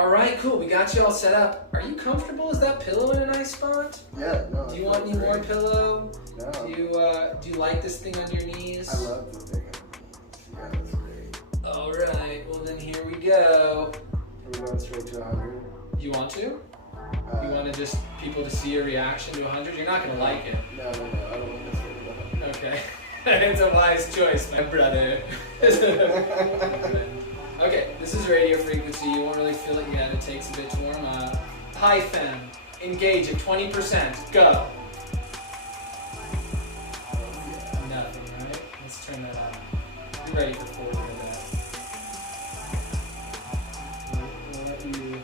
All right, cool. We got you all set up. Are you comfortable? Is that pillow in a nice spot? Yeah, no. Do you want any more pillow? No. Do you like this thing on your knees? I love the thing on my knees. Yeah, that's great. All right. Well, then here we go. Are we going straight to 100? You want to? You want to just people to see your reaction to 100? You're not going to like it. No. I don't want to say 100. Okay. It's a wise choice, my brother. Okay, this is radio frequency. You won't really feel it yet. It takes a bit to warm up. High fem. Engage at 20%. Go. Nothing, right? Let's turn that on. Be ready for 40 of that. We'll let you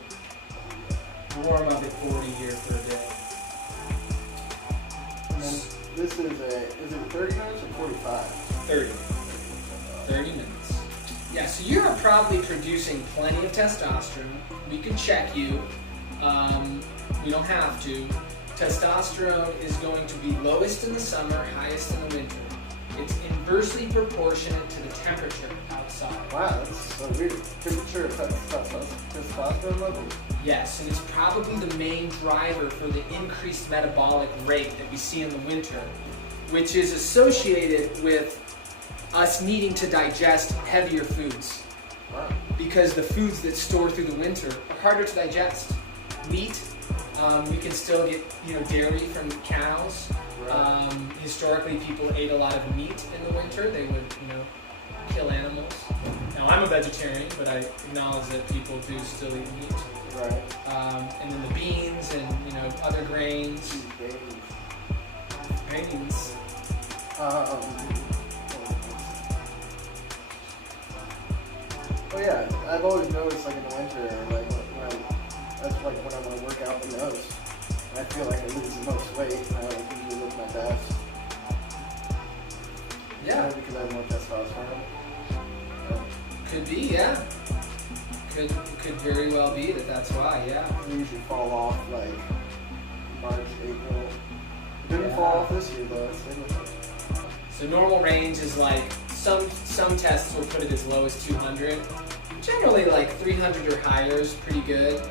warm up at 40 here for a bit. And then this is it 30 minutes or 45? 30. 30 minutes. Yeah, so you're probably producing plenty of testosterone. We can check you. We don't have to. Testosterone is going to be lowest in the summer, highest in the winter. It's inversely proportionate to the temperature outside. Wow, that's so weird. Temperature affects testosterone level? Yes, and it's probably the main driver for the increased metabolic rate that we see in the winter, which is associated with us needing to digest heavier foods. Wow. Because the foods that store through the winter are harder to digest. Meat, we can still get dairy from cows. Right. Historically, people ate a lot of meat in the winter. They would kill animals. Now I'm a vegetarian, but I acknowledge that people do still eat meat. Right. And then the beans and other grains. Grains. Oh yeah, I've always noticed like in the winter, like that's like when I want to work out the nose. I feel like I lose the most weight. I usually look my best. Yeah. Because I have more testosterone. Could be, yeah. Could very well be that's why, yeah. We usually fall off like March, April. It didn't fall off this year though. So normal range is like some tests will put it as low as 200. Generally like 300 or higher is pretty good.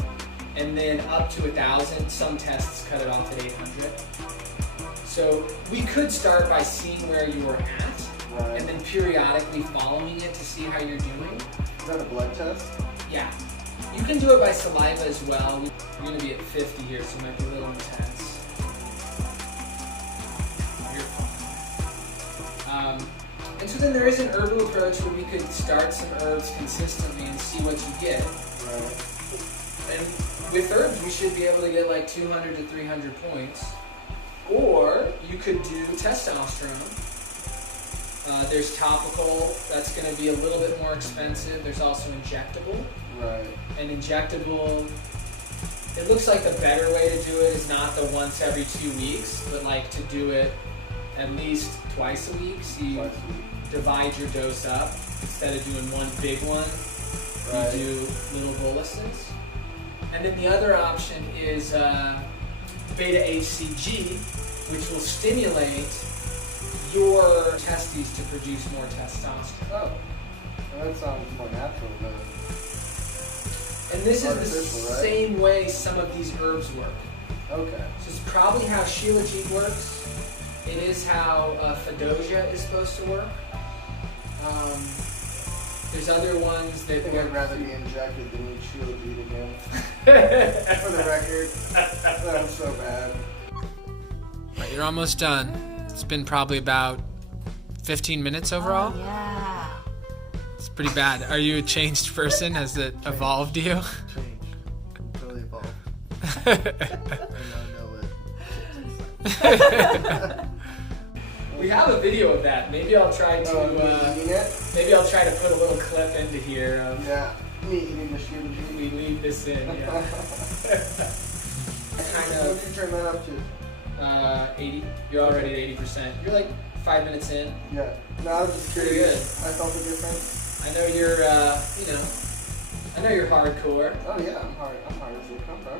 And then up to 1,000, some tests cut it off at 800. So we could start by seeing where you were at, right, and then periodically following it to see how you're doing. Is that a blood test? Yeah. You can do it by saliva as well. We're going to be at 50 here, so it might be a little intense. You're fine. And so then there is an herbal approach where we could start some herbs consistently and see what you get. Right. And with herbs, we should be able to get like 200 to 300 points. Or you could do testosterone. There's topical, that's going to be a little bit more expensive. There's also injectable. Right. And injectable, it looks like the better way to do it is not the once every 2 weeks, but like to do it at least twice a week. So you divide your dose up. Instead of doing one big one, right, you do little boluses. And then the other option is beta HCG, which will stimulate your testes to produce more testosterone. Oh, well, that sounds more natural than. And this is the right? same way some of these herbs work. Okay. So it's probably how Shilajit works. It is how Fedosia is supposed to work. There's other ones that I think work. I'd rather be injected than eat Shilajit again. For the record, that was so bad. Right, you're almost done. It's been probably about 15 minutes overall. Oh, yeah. It's pretty bad. Are you a changed person? Has it evolved you? Change. I'm totally evolved. I now know it. We have a video of that. Maybe I'll try to. Maybe I'll try to put a little clip into here. Yeah. Me eating the Shilajit. We leave this in. Yeah. Kind What of. did you turn that up to? 80. You're already at 80%. You're like 5 minutes in. Yeah. No, I was just Pretty curious. I felt the difference. I know you're, I know you're hardcore. Oh yeah, I'm hard as they come, bro.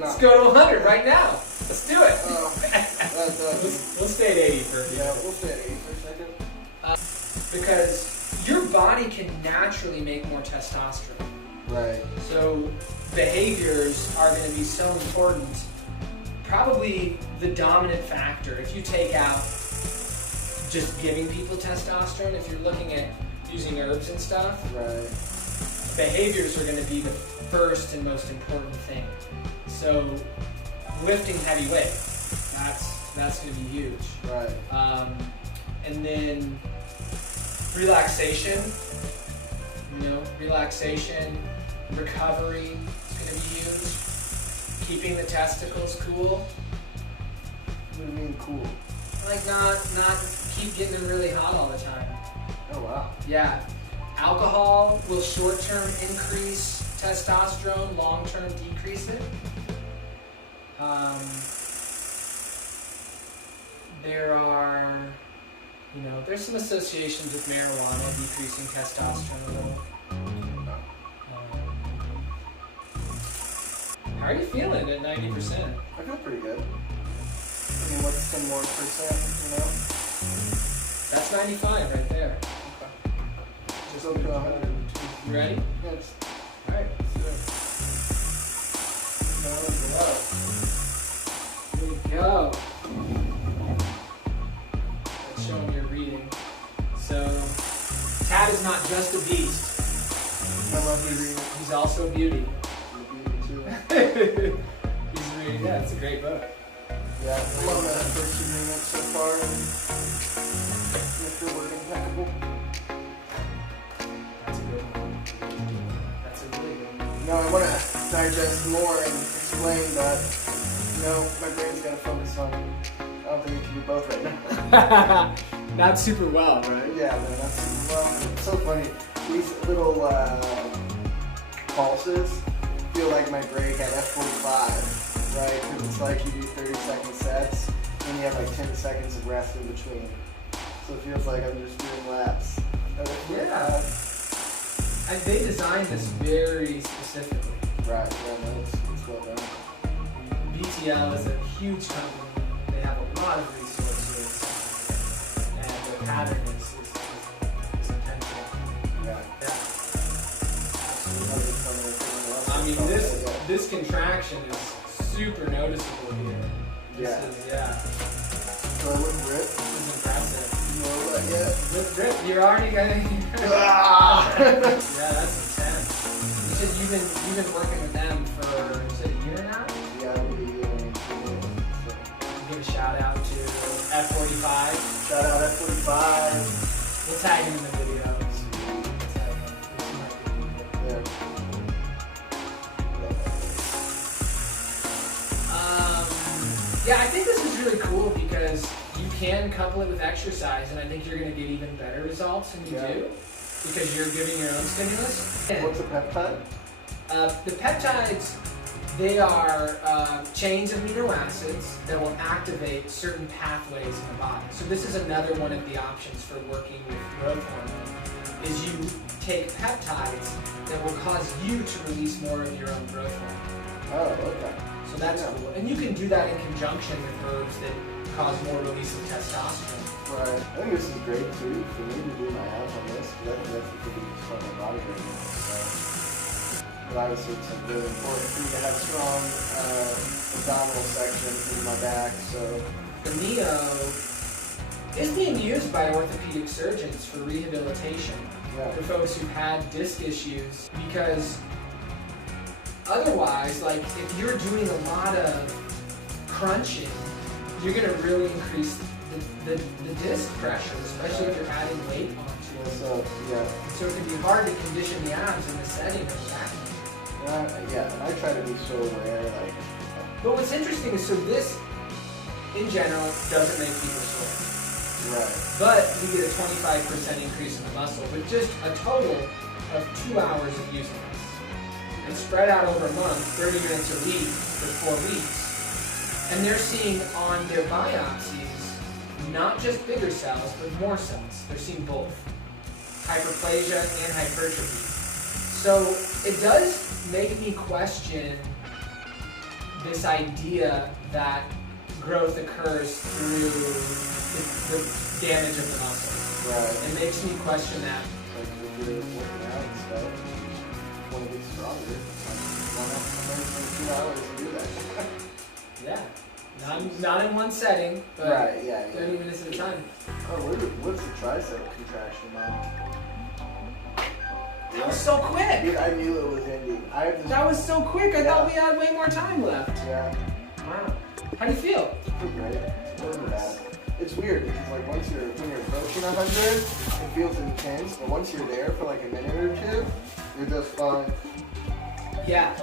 Let's go to 100 right now. Let's do it. We'll stay at 80 for a few. Yeah, we'll stay at 80 for a second. Because your body can naturally make more testosterone. Right. So behaviors are going to be so important. Probably the dominant factor. If you take out just giving people testosterone, if you're looking at using herbs and stuff, Right. behaviors are going to be the first and most important thing. So lifting heavy weight, that's going to be huge. Right. And then relaxation, relaxation, recovery is going to be huge. Keeping the testicles cool. What do you mean cool? Like not keep getting them really hot all the time. Oh wow. Yeah. Alcohol will short-term increase testosterone, long-term decrease it. There are, there's some associations with marijuana decreasing testosterone a little. How are you feeling at 90%? I feel pretty good. I mean, what's 10 more percent, That's 95 right there. Okay. Just over to 100. You ready? Yes. All right, let's do it. Here we go. Let's show him your reading. So, Tad is not just a beast. I love your reading. He's also a beauty. Your beauty too. He's reading. Yeah, it's a great book. Yeah, I love that first 2 minutes so far. And if you're working impeccable. That's a good one. That's a really good one. I want to digest more and explain that, my brain's got to focus on, I don't think we can do both right now. Not super well, right? Yeah, man, it's so funny. These little pulses feel like my break at F45, right? Because it's like you do 30-second sets, and you have like 10 seconds of rest in between. So it feels like I'm just doing laps at F45. Yeah. And they designed this very specifically. Right, yeah, no, it's well done. BTL is a huge company. They have a lot of resources, and the pattern is intentional. Yeah. Absolutely. I mean, this contraction is super noticeable here. Yeah. So I wouldn't rip. This is impressive. You know that yet? Rip, you're already gonna. Ah! Yeah, that's intense. You said you've been working with them for a year now? Yeah, maybe so. Give a shout out to F45. Shout out F45. We'll tag him in the videos. We'll tag him. This might be good. Yeah. Yeah, I think this is really cool because you can couple it with exercise, and I think you're going to get even better results than you do because you're giving your own stimulus. What's a peptide? The peptides, they are chains of amino acids that will activate certain pathways in the body. So this is another one of the options for working with growth hormone, is you take peptides that will cause you to release more of your own growth hormone. Oh, okay. So that's cool. And you can do that in conjunction with herbs that cause more release of testosterone. Right. I think this is great too for me to do my abs on this because I think that's the biggest part of my body right now. So, but obviously it's really important for me to have strong abdominal section in my back. So The Neo is being used by orthopedic surgeons for rehabilitation for folks who've had disc issues, because otherwise, like if you're doing a lot of crunching, you're going to really increase the disc pressure, especially if you're adding weight onto it. So So it can be hard to condition the abs in the setting of back. and I try to be so aware, like. But what's interesting is, so this, in general, doesn't make people sore. Right. But we get a 25% increase in the muscle with just a total of 2 hours of using this. And spread out over a month, 30 minutes a week for 4 weeks. And they're seeing on their biopsies, not just bigger cells, but more cells. They're seeing both. Hyperplasia and hypertrophy. So it does make me question this idea that growth occurs through the damage of the muscle. Right. It makes me question that. Like if you're working out and stuff. want to get stronger, like, 2 hours to do that. Yeah. Not in one setting, but Right, yeah. 30 minutes at a time. Oh, what's the tricep contraction like? That was so quick. Dude, I knew it was ending. That was so quick. I thought we had way more time left. Yeah. Wow. How do you feel? I feel great. It wasn't bad. It's weird because like when you're approaching 100, it feels intense, but once you're there for like a minute or two, you're just fine. Yeah.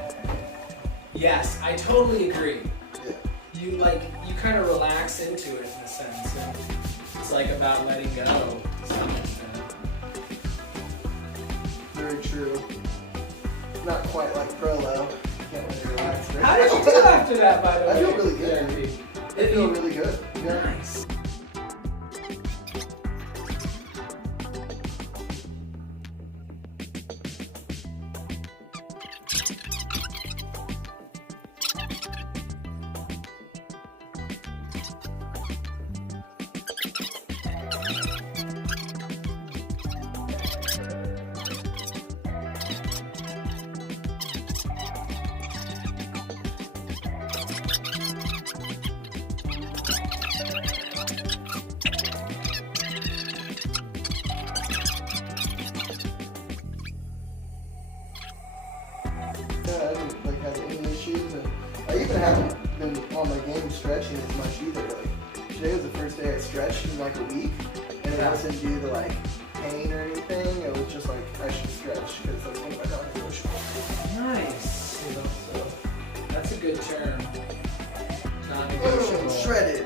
Yes, I totally agree. Yeah. You kind of relax into it in a sense. And it's like about letting go. to some extent. Very true. Not quite like Prolo. Can't really relax there. How did you do after that, by the way? I feel really good. Therapy? I feel really good. Yeah. Nice. Yeah, I haven't like had any issues, and I even haven't been on my game stretching as much either. Like today was the first day I stretched in like a week, and it wasn't due to like pain or anything. It was just like I should stretch because that's one of my non-negotiables. Nice. So that's a good term. Non-negotiable. Shredded.